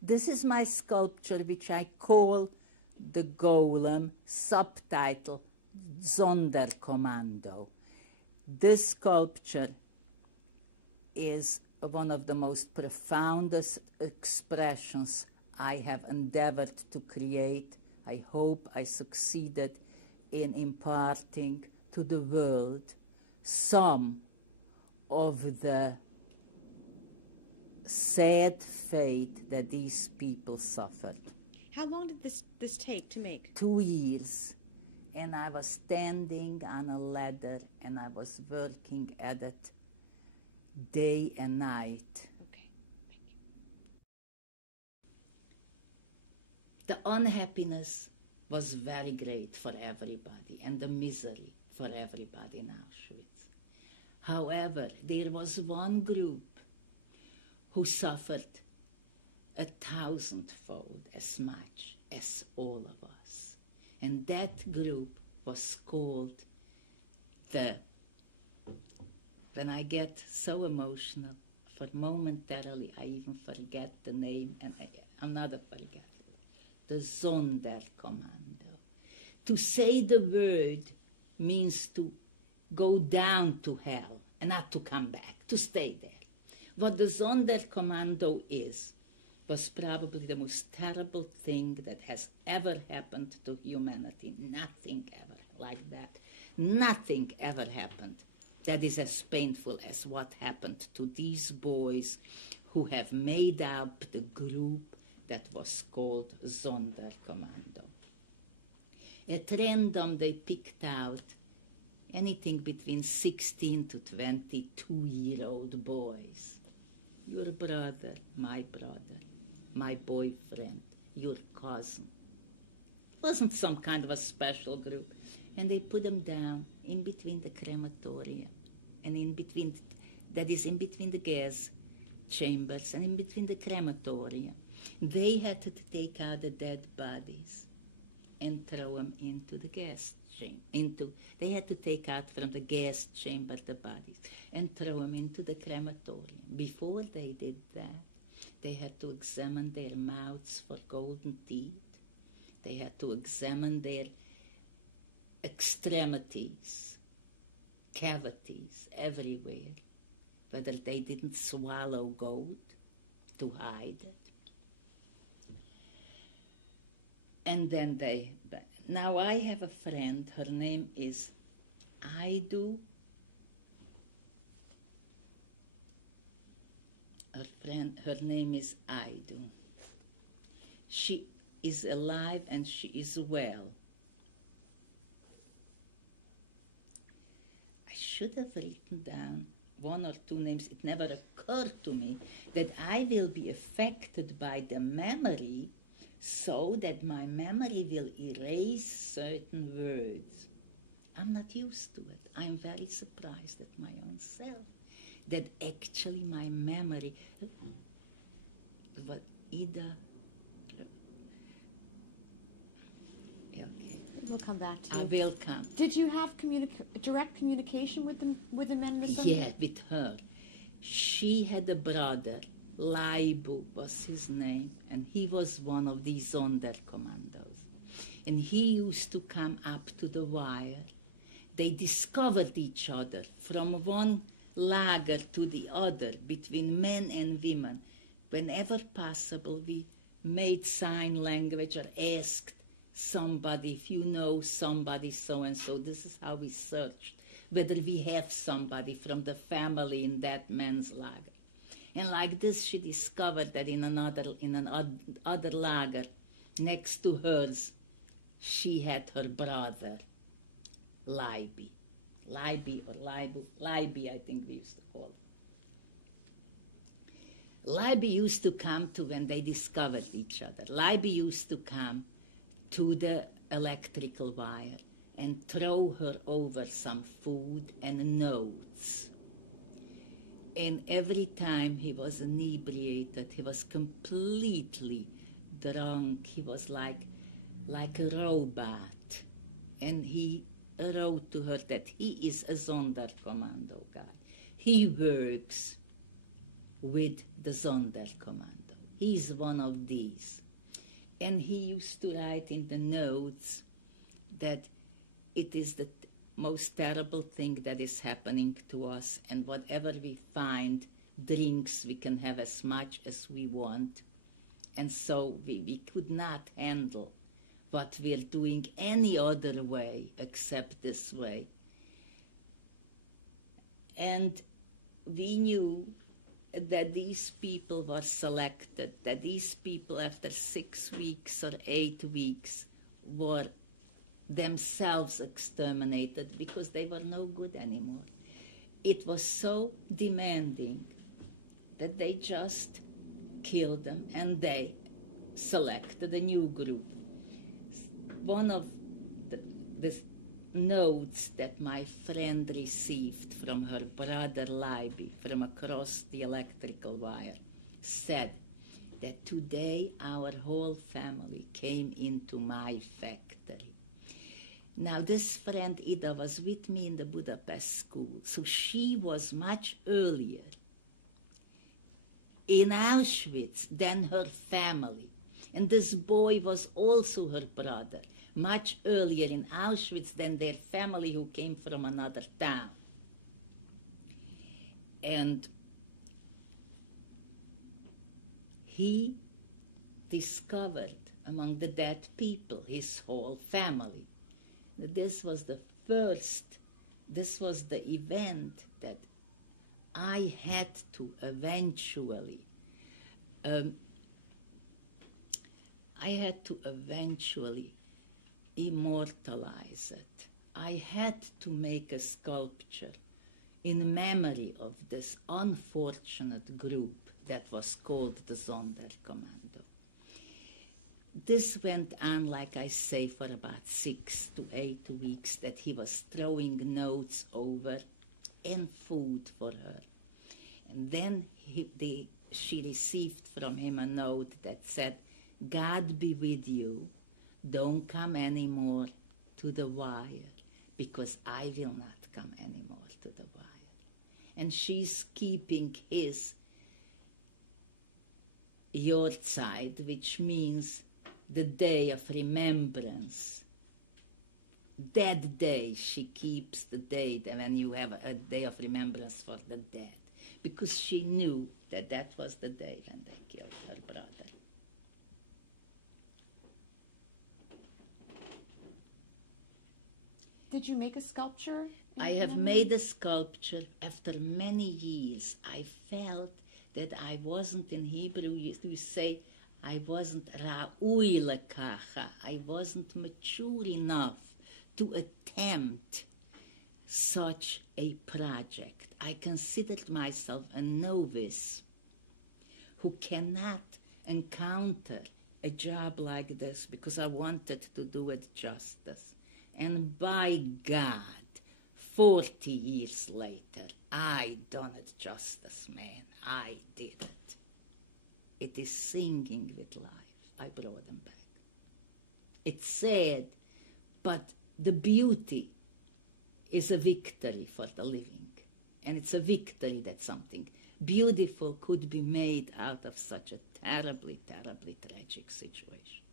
This is my sculpture, which I call the Golem, subtitle Sonderkommando. This sculpture is one of the most profoundest expressions I have endeavored to create. I hope I succeeded in imparting to the world some of the sad fate that these people suffered. How long did this take to make? 2 years. And I was standing on a ladder and I was working at it day and night. Okay, thank you. The unhappiness was very great for everybody, and the misery for everybody in Auschwitz. However, there was one group who suffered 1,000-fold as much as all of us. And that group was called when I get so emotional, for momentarily I even forget the name, and I'm not a forgetful. The Sonderkommando. To say the word means to go down to hell and not to come back, to stay there. What the Sonderkommando was probably the most terrible thing that has ever happened to humanity. Nothing ever like that. Nothing ever happened that is as painful as what happened to these boys who have made up the group that was called Sonderkommando. At random, they picked out anything between 16 to 22-year-old boys. Your brother, my boyfriend, your cousin. It wasn't some kind of a special group. And they put them down in between the crematorium and in between the gas chambers and in between the crematorium. They had to take out the dead bodies and throw them into the gas chamber. They had to take out from the gas chamber the bodies and throw them into the crematorium. Before they did that, they had to examine their mouths for golden teeth. They had to examine their extremities, cavities everywhere, whether they didn't swallow gold to hide it. And then now I have a friend, her name is Aidu. Her name is Aidu. She is alive and she is well. I should have written down 1 or 2 names. It never occurred to me that I will be affected by the memory so that my memory will erase certain words. I'm not used to it. I'm very surprised at my own self, that actually my memory, what Ida, okay. We'll come back to you. I will come. Did you have direct communication with the men? Yeah, with her. She had a brother, Laibu was his name, and he was one of these Sonderkommandos. And he used to come up to the wire. They discovered each other from one lager to the other, between men and women. Whenever possible, we made sign language or asked somebody, if you know somebody so-and-so. This is how we searched whether we have somebody from the family in that man's lager. And like this, she discovered that in another lager next to hers, she had her brother, Leibi. Leibi or Leibu. Leibi, I think we used to call it. Leibi used to come to, when they discovered each other, Leibi used to come to the electrical wire and throw her over some food and notes. And every time he was inebriated, he was completely drunk. He was like a robot. And he wrote to her that he is a Sonderkommando guy. He works with the Sonderkommando. He's one of these. And he used to write in the notes that it is the most terrible thing that is happening to us, and whatever we find, drinks, we can have as much as we want. And so we could not handle what we're doing any other way except this way. And we knew that these people were selected, that these people after 6 weeks or 8 weeks were themselves exterminated because they were no good anymore. It was so demanding that they just killed them and they selected a new group. One of the notes that my friend received from her brother Libby from across the electrical wire said that today our whole family came into my factory. Now this friend Ida was with me in the Budapest school, so she was much earlier in Auschwitz than her family. And this boy was also her brother, much earlier in Auschwitz than their family who came from another town. And he discovered among the dead people his whole family. This was the event that I had to eventually immortalize it. I had to make a sculpture in memory of this unfortunate group that was called the Sonderkommando. This went on, like I say, for about 6 to 8 weeks, that he was throwing notes over and food for her. And then she received from him a note that said, "God be with you. Don't come anymore to the wire, because I will not come anymore to the wire." And she's keeping his Yortzeit, which means the day of remembrance. That day, she keeps the day when you have a day of remembrance for the dead, because she knew that that was the day when they killed her brother. Did you make a sculpture? I have made a sculpture. After many years, I felt that I wasn't, in Hebrew, you say, I wasn't ra'ui lekacha. I wasn't mature enough to attempt such a project. I considered myself a novice who cannot encounter a job like this because I wanted to do it justice. And by God, 40 years later, I done it justice, man. I did it. It is singing with life. I brought them back. It's sad, but the beauty is a victory for the living. And it's a victory that something beautiful could be made out of such a terribly, terribly tragic situation.